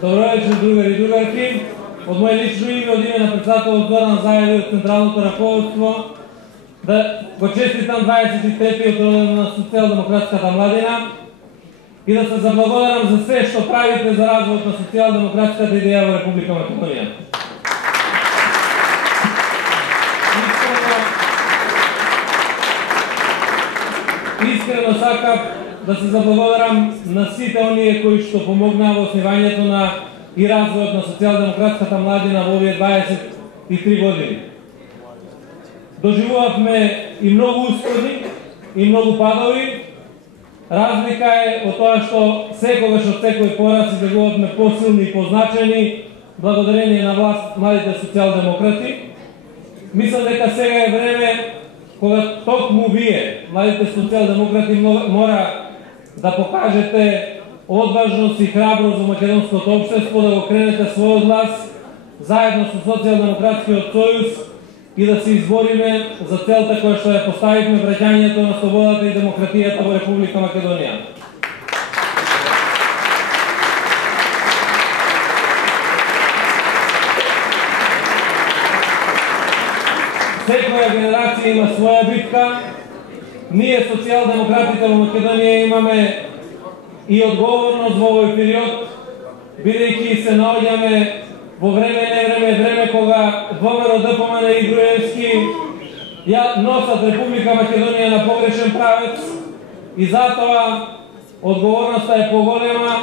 Добро вечер, другари и другарки. Од моје лично име, од име на председател Зоран Заев и од Централното раководство, да го честитам 23-тиот роден на социјалдемократската младина и да се заблагодарам за се што правите за развојот на социјалдемократската идеја во Република Македонија. Искрено сакав да се заблагодарам на сите оние кои што помогнаа во основањето на и развојот на социјалдемократската младина во овие 23 години. Доживувавме и многу усходи, и многу падови. Разлика е од тоа што секогаш од секој пораз излегувавме посилни и позначени благодарение на власт младите социјалдемократи. Мислам дека сега е време кога токму вие, младите социјалдемократи, мора да покажете одважност и храброст во македонското општество, да го кренете својот глас заедно со Социјалдемократскиот сојуз и да се избориме за целта која што ја поставивме, враќањето на слободата и демократијата во Република Македонија. Секоја генерација има своја битка. Ние, социјалдемократите во Македонија, имаме и одговорност во овој период, бидејќи се наоѓаме во време кога ВМРО ДПМН и Груевски ја носат Република Македонија на погрешен правец и затоа одговорноста е поголема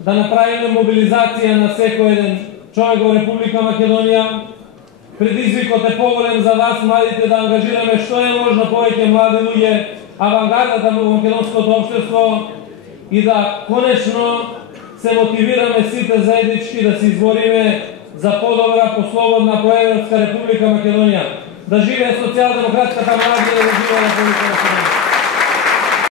да направиме мобилизација на секој еден човек во Република Македонија. Предизвикот е поголем за вас, младите, да ангажираме што е можно повеќе млади луѓе, авангардата во македонското општество и да конечно се мотивираме сите заеднички да се избориме за подобра, послободна, поевропска Република Македонија. Да живее социјалдемократската младина, да живее Република Македонија.